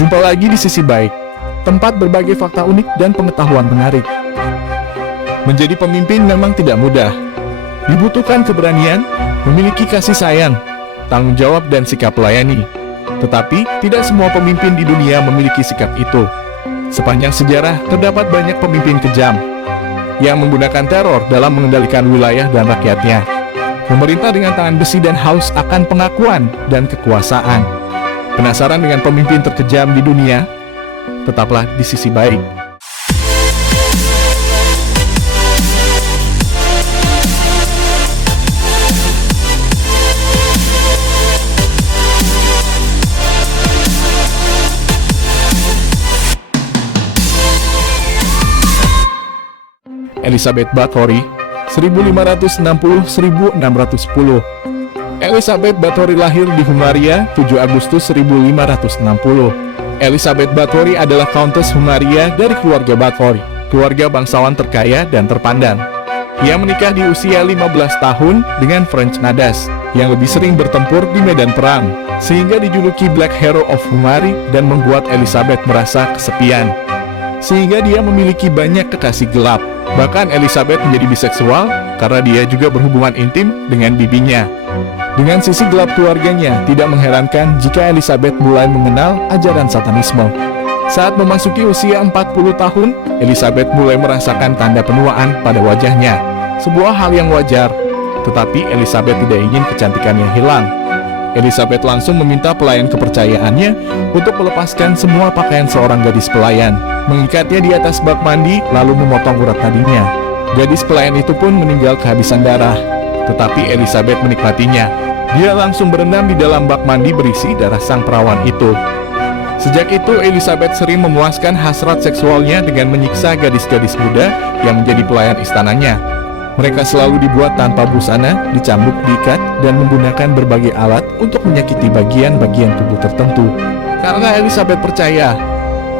Jumpa lagi di Sisi Baik, tempat berbagai fakta unik dan pengetahuan menarik. Menjadi pemimpin memang tidak mudah. Dibutuhkan keberanian, memiliki kasih sayang, tanggung jawab dan sikap melayani. Tetapi, tidak semua pemimpin di dunia memiliki sikap itu. Sepanjang sejarah, terdapat banyak pemimpin kejam yang menggunakan teror dalam mengendalikan wilayah dan rakyatnya. Memerintah dengan tangan besi dan haus akan pengakuan dan kekuasaan. Penasaran dengan pemimpin terkejam di dunia? Tetaplah di Sisi Baik. Elizabeth Bathory, 1560-1610. Elizabeth Bathory lahir di Hungaria 7 Agustus 1560. Elizabeth Bathory adalah Countess Hungaria dari keluarga Bathory, keluarga bangsawan terkaya dan terpandang. Ia menikah di usia 15 tahun dengan French Nadas, yang lebih sering bertempur di medan perang, sehingga dijuluki Black Hero of Hungary dan membuat Elizabeth merasa kesepian. Sehingga dia memiliki banyak kekasih gelap. Bahkan Elizabeth menjadi biseksual karena dia juga berhubungan intim dengan bibinya. Dengan sisi gelap keluarganya, tidak mengherankan jika Elizabeth mulai mengenal ajaran Satanisme. Saat memasuki usia 40 tahun, Elizabeth mulai merasakan tanda penuaan pada wajahnya. Sebuah hal yang wajar, tetapi Elizabeth tidak ingin kecantikannya hilang. Elizabeth langsung meminta pelayan kepercayaannya untuk melepaskan semua pakaian seorang gadis pelayan, mengikatnya di atas bak mandi, lalu memotong urat nadinya. Gadis pelayan itu pun meninggal kehabisan darah, tetapi Elizabeth menikmatinya. Dia langsung berendam di dalam bak mandi berisi darah sang perawan itu. Sejak itu, Elizabeth sering memuaskan hasrat seksualnya dengan menyiksa gadis-gadis muda yang menjadi pelayan istananya. Mereka selalu dibuat tanpa busana, dicambuk, diikat, dan menggunakan berbagai alat untuk menyakiti bagian-bagian tubuh tertentu. Karena Elizabeth percaya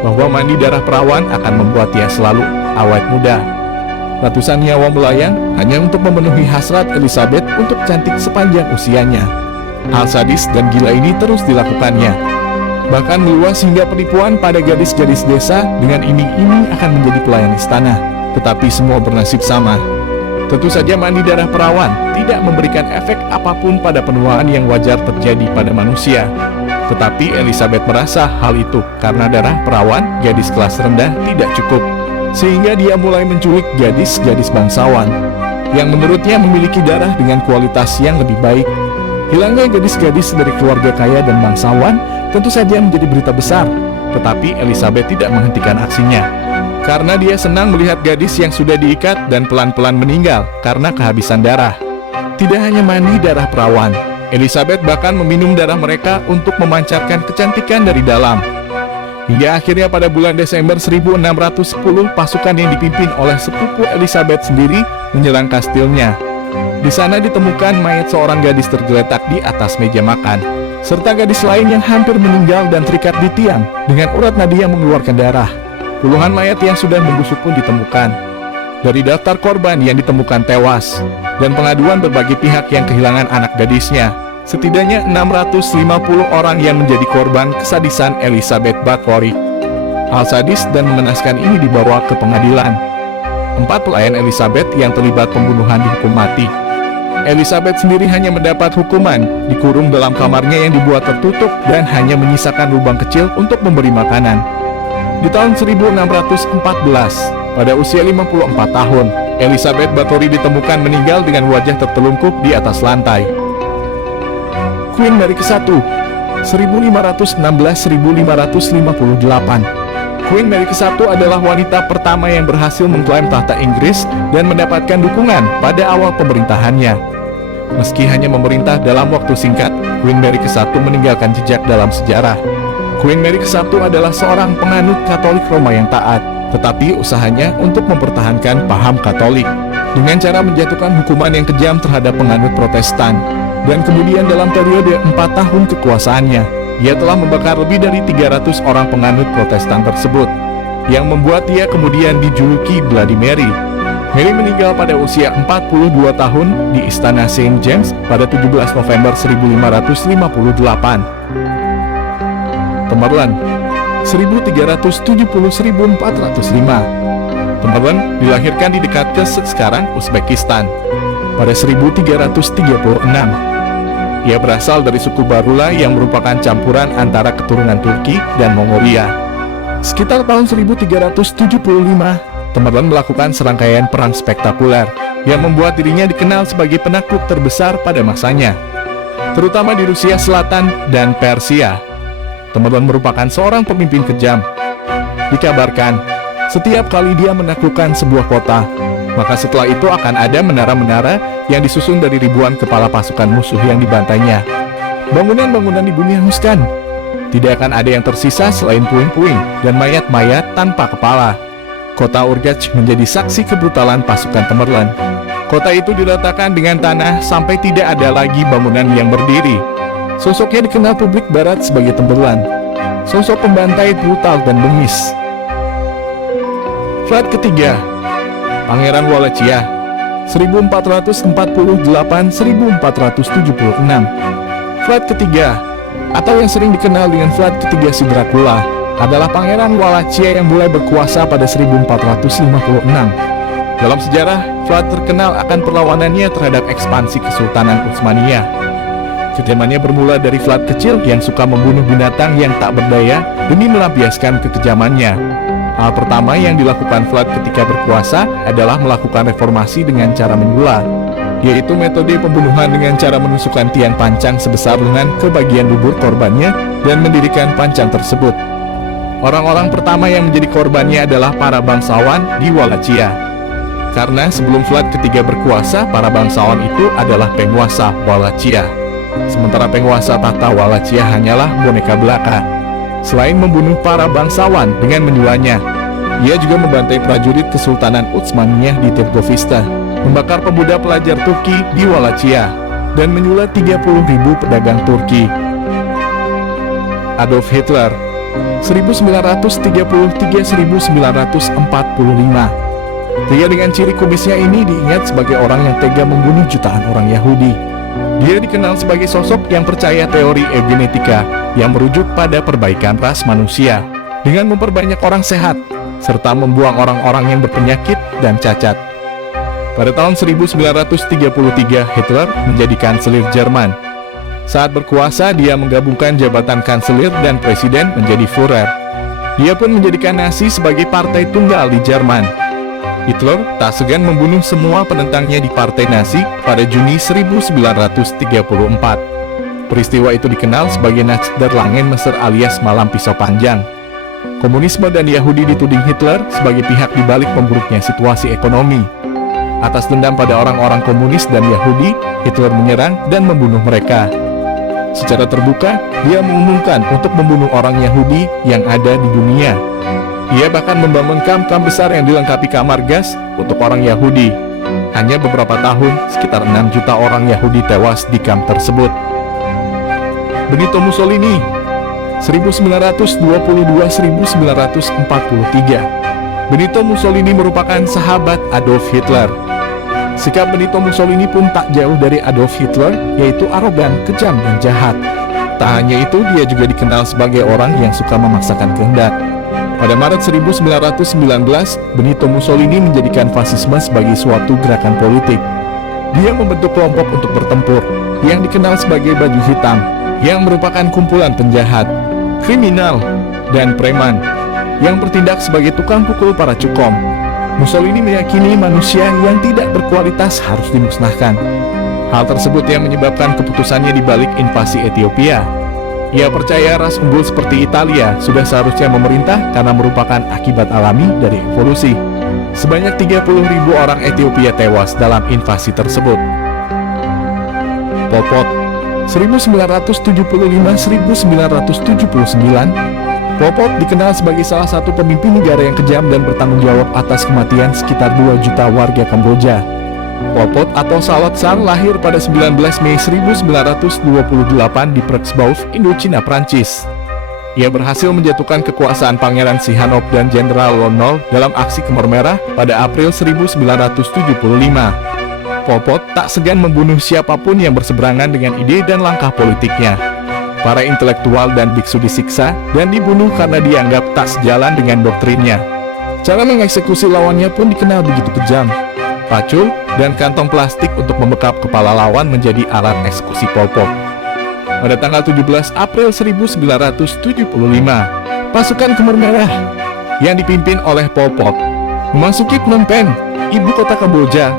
bahwa mandi darah perawan akan membuat dia selalu awet muda. Ratusan nyawa melayang hanya untuk memenuhi hasrat Elizabeth untuk cantik sepanjang usianya. Hal sadis dan gila ini terus dilakukannya. Bahkan meluas hingga penipuan pada gadis-gadis desa dengan iming-iming akan menjadi pelayan istana. Tetapi semua bernasib sama. Tentu saja mandi darah perawan tidak memberikan efek apapun pada penuaan yang wajar terjadi pada manusia. Tetapi Elizabeth merasa hal itu karena darah perawan gadis kelas rendah tidak cukup. Sehingga dia mulai menculik gadis-gadis bangsawan yang menurutnya memiliki darah dengan kualitas yang lebih baik. Hilangnya gadis-gadis dari keluarga kaya dan bangsawan tentu saja menjadi berita besar. Tetapi Elizabeth tidak menghentikan aksinya, karena dia senang melihat gadis yang sudah diikat dan pelan-pelan meninggal karena kehabisan darah. Tidak hanya mandi darah perawan, Elizabeth bahkan meminum darah mereka untuk memancarkan kecantikan dari dalam. Hingga akhirnya pada bulan Desember 1610, pasukan yang dipimpin oleh sepupu Elizabeth sendiri menyerang kastilnya. Di sana ditemukan mayat seorang gadis tergeletak di atas meja makan, serta gadis lain yang hampir meninggal dan terikat di tiang dengan urat nadi yang mengeluarkan darah. Puluhan mayat yang sudah membusuk pun ditemukan. Dari daftar korban yang ditemukan tewas dan pengaduan berbagai pihak yang kehilangan anak gadisnya, setidaknya 650 orang yang menjadi korban kesadisan Elizabeth Bathory. Hal sadis dan mengenaskan ini dibawa ke pengadilan. 4 pelayan Elizabeth yang terlibat pembunuhan dihukum mati. Elizabeth sendiri hanya mendapat hukuman dikurung dalam kamarnya yang dibuat tertutup dan hanya menyisakan lubang kecil untuk memberi makanan. Di tahun 1614, pada usia 54 tahun, Elizabeth Bathory ditemukan meninggal dengan wajah tertelungkup di atas lantai. Queen Mary ke-1, 1516-1558. Queen Mary ke-1 adalah wanita pertama yang berhasil mengklaim tahta Inggris dan mendapatkan dukungan pada awal pemerintahannya. Meski hanya memerintah dalam waktu singkat, Queen Mary ke-1 meninggalkan jejak dalam sejarah. Queen Mary ke-1 adalah seorang penganut Katolik Roma yang taat, tetapi usahanya untuk mempertahankan paham Katolik dengan cara menjatuhkan hukuman yang kejam terhadap penganut Protestan. Dan kemudian dalam periode 4 tahun kekuasaannya, ia telah membakar lebih dari 300 orang penganut Protestan tersebut, yang membuat ia kemudian dijuluki Bloody Mary. Mary meninggal pada usia 42 tahun di Istana St. James pada 17 November 1558. Temerlan. 1370-1405. Tamerlan dilahirkan di dekat Kesk, sekarang Uzbekistan, pada 1336. Ia berasal dari suku Barula yang merupakan campuran antara keturunan Turki dan Mongolia. Sekitar tahun 1375, Tamerlan melakukan serangkaian perang spektakuler yang membuat dirinya dikenal sebagai penakluk terbesar pada masanya, terutama di Rusia Selatan dan Persia. Tamerlan merupakan seorang pemimpin kejam. Dikabarkan, setiap kali dia menaklukkan sebuah kota, maka setelah itu akan ada menara-menara yang disusun dari ribuan kepala pasukan musuh yang dibantainya. Bangunan-bangunan di bumi hanguskan. Tidak akan ada yang tersisa selain puing-puing dan mayat-mayat tanpa kepala. Kota Urgach menjadi saksi kebrutalan pasukan Tamerlan. Kota itu diratakan dengan tanah sampai tidak ada lagi bangunan yang berdiri. Sosoknya dikenal publik barat sebagai Tamerlan, sosok pembantai brutal dan bengis. Vlad ketiga, Pangeran Wallachia, 1448-1476. Vlad ketiga, atau yang sering dikenal dengan Vlad ketiga si Dracula, adalah Pangeran Wallachia yang mulai berkuasa pada 1456. Dalam sejarah, Vlad terkenal akan perlawanannya terhadap ekspansi Kesultanan Utsmaniyah. Kejamannya bermula dari Vlad kecil yang suka membunuh binatang yang tak berdaya demi melampiaskan kekejamannya. Hal pertama yang dilakukan Vlad ketika berkuasa adalah melakukan reformasi dengan cara menyula, yaitu metode pembunuhan dengan cara menusukkan tiang pancang sebesar lengan ke bagian bubur korbannya dan mendirikan pancang tersebut. Orang-orang pertama yang menjadi korbannya adalah para bangsawan di Wallachia. Karena sebelum Vlad ketiga berkuasa, para bangsawan itu adalah penguasa Wallachia. Sementara penguasa tahta Wallachia hanyalah boneka belaka. Selain membunuh para bangsawan dengan menyulanya, ia juga membantai prajurit Kesultanan Utsmaniyah di Tirgovista, membakar pemuda pelajar Turki di Wallachia, dan menyulat 30.000 pedagang Turki. Adolf Hitler, 1933-1945. Pria dengan ciri kumisnya ini diingat sebagai orang yang tega membunuh jutaan orang Yahudi. Dia dikenal sebagai sosok yang percaya teori eugenetika yang merujuk pada perbaikan ras manusia dengan memperbanyak orang sehat serta membuang orang-orang yang berpenyakit dan cacat. Pada tahun 1933, Hitler menjadi kanselir Jerman. Saat berkuasa, dia menggabungkan jabatan kanselir dan presiden menjadi Führer. Dia pun menjadikan Nazi sebagai partai tunggal di Jerman. Hitler tak segan membunuh semua penentangnya di partai Nazi pada Juni 1934. Peristiwa itu dikenal sebagai Nacht der Langen Messer alias Malam Pisau Panjang. Komunisme dan Yahudi dituding Hitler sebagai pihak di balik memburuknya situasi ekonomi. Atas dendam pada orang-orang komunis dan Yahudi, Hitler menyerang dan membunuh mereka. Secara terbuka, dia mengumumkan untuk membunuh orang Yahudi yang ada di dunia. Ia bahkan membangun kamp-kamp besar yang dilengkapi kamar gas untuk orang Yahudi. Hanya beberapa tahun, sekitar 6 juta orang Yahudi tewas di kamp tersebut. Benito Mussolini, 1922-1943. Benito Mussolini merupakan sahabat Adolf Hitler. Sikap Benito Mussolini pun tak jauh dari Adolf Hitler, yaitu arogan, kejam, dan jahat. Tak hanya itu, dia juga dikenal sebagai orang yang suka memaksakan kehendak. Pada Maret 1919, Benito Mussolini menjadikan fasisme sebagai suatu gerakan politik. Dia membentuk kelompok untuk bertempur, yang dikenal sebagai baju hitam, yang merupakan kumpulan penjahat, kriminal, dan preman, yang bertindak sebagai tukang pukul para cukom. Mussolini meyakini manusia yang tidak berkualitas harus dimusnahkan. Hal tersebut yang menyebabkan keputusannya di balik invasi Ethiopia. Ia percaya ras unggul seperti Italia sudah seharusnya memerintah karena merupakan akibat alami dari evolusi. Sebanyak 30.000 orang Ethiopia tewas dalam invasi tersebut. Pol Pot, 1975-1979. Pol Pot dikenal sebagai salah satu pemimpin negara yang kejam dan bertanggung jawab atas kematian sekitar 2 juta warga Kamboja. Pol Pot atau Salot Sar lahir pada 19 Mei 1928 di Prexboeuf, Indochina, Prancis. Ia berhasil menjatuhkan kekuasaan Pangeran Sihanouk dan Jenderal Lon Nol dalam aksi Khmer Merah pada April 1975. Pol Pot tak segan membunuh siapapun yang berseberangan dengan ide dan langkah politiknya. Para intelektual dan biksu disiksa dan dibunuh karena dianggap tak sejalan dengan doktrinnya. Cara mengeksekusi lawannya pun dikenal begitu kejam. Pacul dan kantong plastik untuk membekap kepala lawan menjadi alat eksekusi Pol Pot. Pada tanggal 17 April 1975, pasukan Khmer Merah yang dipimpin oleh Pol Pot memasuki Phnom Penh, ibu kota Kamboja.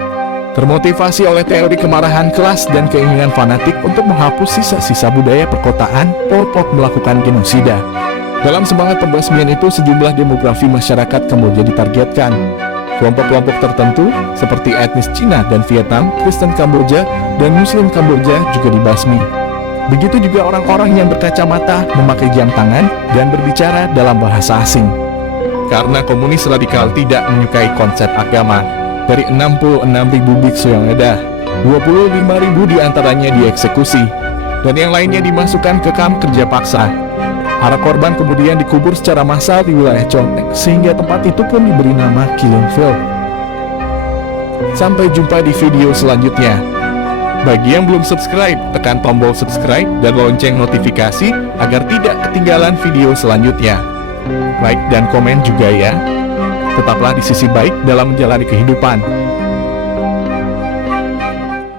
Termotivasi oleh teori kemarahan kelas dan keinginan fanatik untuk menghapus sisa-sisa budaya perkotaan, Pol Pot melakukan genosida. Dalam semangat pembasmian itu, sejumlah demografi masyarakat Kamboja ditargetkan. Kelompok-kelompok tertentu, seperti etnis Cina dan Vietnam, Kristen Kamboja, dan Muslim Kamboja juga dibasmi. Begitu juga orang-orang yang berkacamata, memakai jam tangan, dan berbicara dalam bahasa asing. Karena komunis radikal tidak menyukai konsep agama, dari 66.000 biksu yang ada, 25.000 diantaranya dieksekusi, dan yang lainnya dimasukkan ke kamp kerja paksa. Para korban kemudian dikubur secara massal di wilayah Chongqing, sehingga tempat itu pun diberi nama Killing Field. Sampai jumpa di video selanjutnya. Bagi yang belum subscribe, tekan tombol subscribe dan lonceng notifikasi agar tidak ketinggalan video selanjutnya. Like dan komen juga ya. Tetaplah di sisi baik dalam menjalani kehidupan.